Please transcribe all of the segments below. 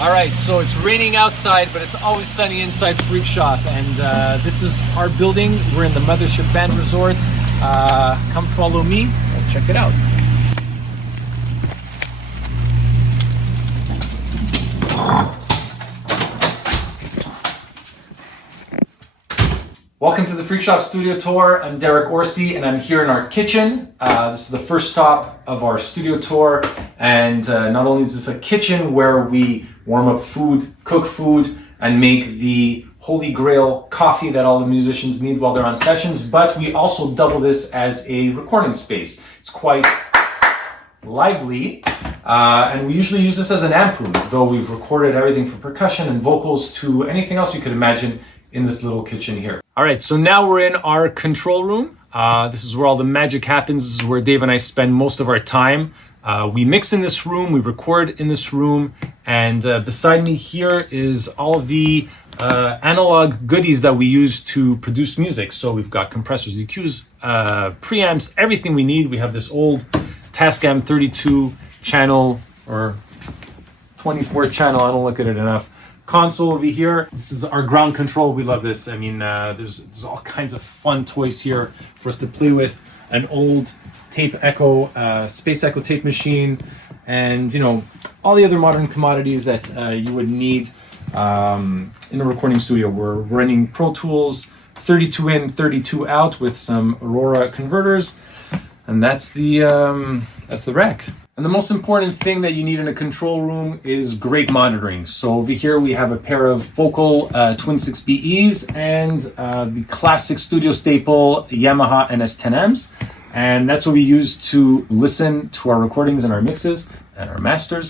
All right, so it's raining outside, but it's always sunny inside Freq Shop. And this is our building. We're in the Mothership Band Resort. Come follow me and check it out. Welcome to the Freq Shop studio tour. I'm Derek Orsi and I'm here in our kitchen. This is the first stop of our studio tour. And not only is this a kitchen where we warm up food, cook food, and make the holy grail coffee that all the musicians need while they're on sessions, but we also double this as a recording space. It's quite lively, and we usually use this as an amp room, though we've recorded everything from percussion and vocals to anything else you could imagine in this little kitchen here. All right, so now we're in our control room. This is where all the magic happens. This is where Dave and I spend most of our time. We mix in this room, we record in this room, and beside me here is all of the analog goodies that we use to produce music. So we've got compressors, EQs, preamps, everything we need. We have this old Tascam 32 channel or 24 channel, I don't look at it enough, console over here. This is our ground control. We love this. I mean, there's all kinds of fun toys here for us to play with. An old tape echo, space echo tape machine, and all the other modern commodities that you would need in a recording studio. We're running Pro Tools 32 in, 32 out with some Aurora converters, and that's the rack. And the most important thing that you need in a control room is great monitoring. So over here we have a pair of Focal Twin 6BEs and the classic studio staple Yamaha NS10Ms. And that's what we use to listen to our recordings and our mixes and our masters.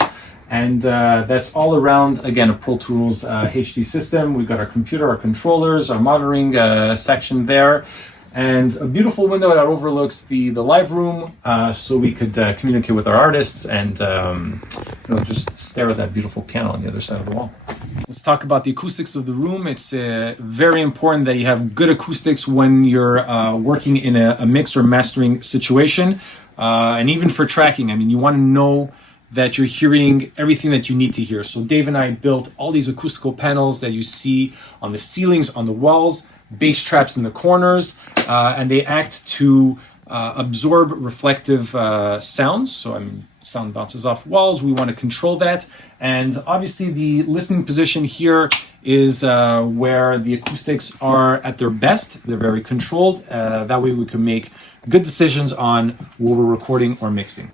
And that's all around, again, a Pro Tools HD system. We've got our computer, our controllers, our monitoring section there. And a beautiful window that overlooks the live room, so we could communicate with our artists and just stare at that beautiful piano on the other side of the wall. Let's talk about the acoustics of the room. It's very important that you have good acoustics when you're working in a mix or mastering situation, and even for tracking. I mean, you want to know that you're hearing everything that you need to hear. So Dave and I built all these acoustical panels that you see on the ceilings, on the walls, bass traps in the corners, and they act to absorb reflective sounds. So sound bounces off walls. We want to control that. And obviously the listening position here is where the acoustics are at their best. They're very controlled. That way we can make good decisions on what we're recording or mixing.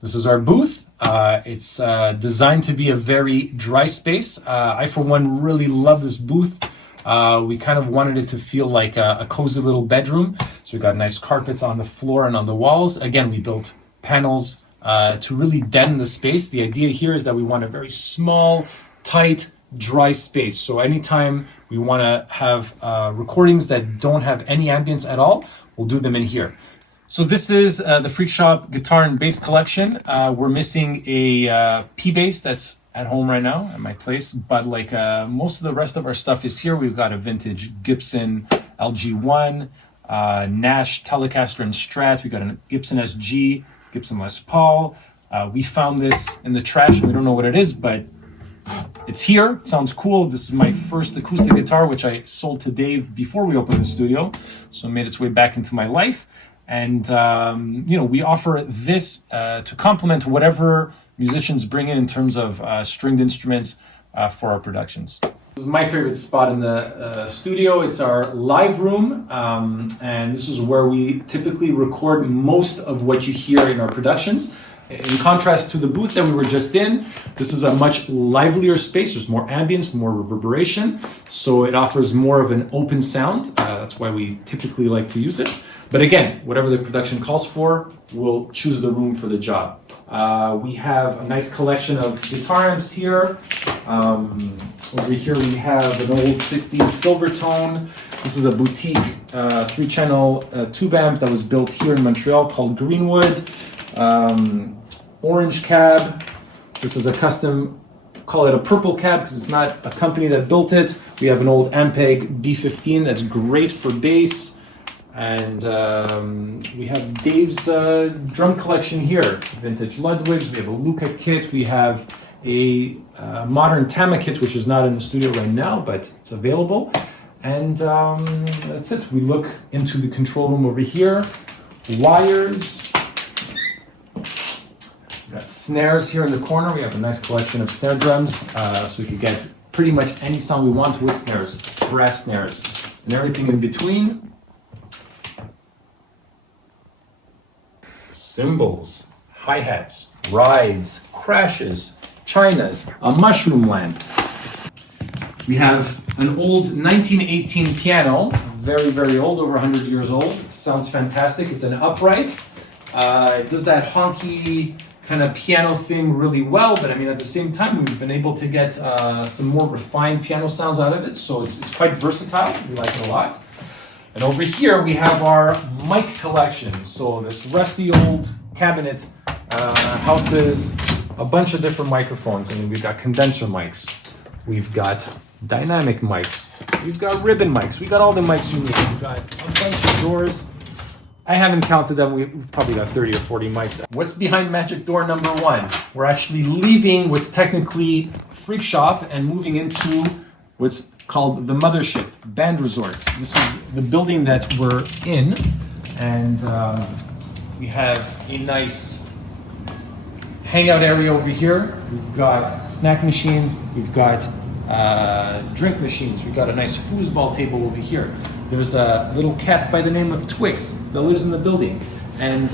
This is our booth. It's designed to be a very dry space. I, for one, really love this booth. We kind of wanted it to feel like a cozy little bedroom. So we got nice carpets on the floor and on the walls. Again, we built panels to really deaden the space. The idea here is that we want a very small, tight, dry space. So anytime we want to have recordings that don't have any ambience at all, we'll do them in here. So this is the Freq Shop guitar and bass collection. We're missing a P-bass that's at home right now at my place, but like most of the rest of our stuff is here. We've got a vintage Gibson LG1, Nash Telecaster and Strat. We got a Gibson SG, Gibson Les Paul. We found this in the trash. We don't know what it is, but it's here. It sounds cool. This is my first acoustic guitar, which I sold to Dave before we opened the studio. So it made its way back into my life. And, we offer this to complement whatever musicians bring in terms of stringed instruments for our productions. This is my favorite spot in the studio. It's our live room, and this is where we typically record most of what you hear in our productions. In contrast to the booth that we were just in, this is a much livelier space. There's more ambience, more reverberation, so it offers more of an open sound. That's why we typically like to use it. But again, whatever the production calls for, we'll choose the room for the job. We have a nice collection of guitar amps here. Over here we have an old 60s Silvertone. This is a boutique 3-channel tube amp that was built here in Montreal called Greenwood. Orange cab. This is a custom, call it a purple cab because it's not a company that built it. We have an old Ampeg B15 that's great for bass. And we have Dave's drum collection here. Vintage Ludwigs, we have a Luca kit, we have a modern Tama kit, which is not in the studio right now, but it's available. And that's it. We look into the control room over here. Wires. We've got snares here in the corner. We have a nice collection of snare drums, so we can get pretty much any sound we want with snares, brass snares, and everything in between. Cymbals, hi-hats, rides, crashes, chinas, a mushroom lamp. We have an old 1918 piano, very, very old, over 100 years old. Sounds fantastic. It's an upright. It does that honky kind of piano thing really well, but I mean, at the same time, we've been able to get some more refined piano sounds out of it, so it's quite versatile. We like it a lot. And over here, we have our mic collection. So this rusty old cabinet houses a bunch of different microphones. I mean, we've got condenser mics, we've got dynamic mics, we've got ribbon mics, we got all the mics you need. We've got a bunch of doors. I haven't counted them. We've probably got 30 or 40 mics. What's behind magic door number 1? We're actually leaving what's technically Freq Shop and moving into what's called the Mothership Band Resorts. This is the building that we're in, and we have a nice hangout area over here. We've got snack machines, we've got drink machines, we've got a nice foosball table over here. There's a little cat by the name of Twix that lives in the building. And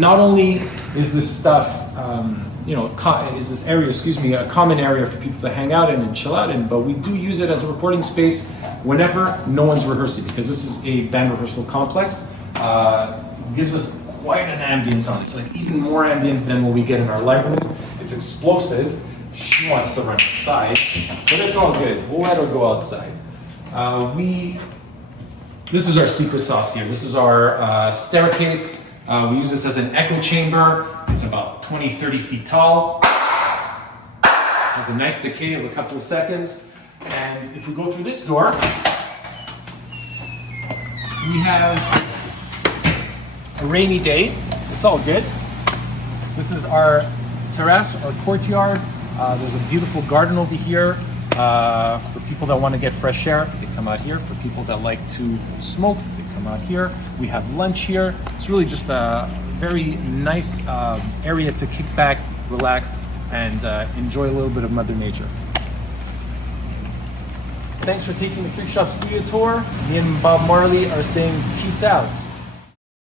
not only is this stuff, is this area, a common area for people to hang out in and chill out in, but we do use it as a recording space whenever no one's rehearsing, because this is a band rehearsal complex. Gives us quite an ambient sound. It's like even more ambient than what we get in our live room. It's explosive. She wants to run outside, but it's all good. We'll let her go outside. This is our secret sauce here. This is our staircase. We use this as an echo chamber. It's about 20, 30 feet tall. Has a nice decay of a couple of seconds. And if we go through this door, we have a rainy day. It's all good. This is our terrace, our courtyard. There's a beautiful garden over here. For people that want to get fresh air, they come out here. For people that like to smoke, they come out here. We have lunch here. It's really just a very nice area to kick back, relax, and enjoy a little bit of Mother Nature. Thanks for taking the Freq Shop studio tour. Me and Bob Marley are saying peace out.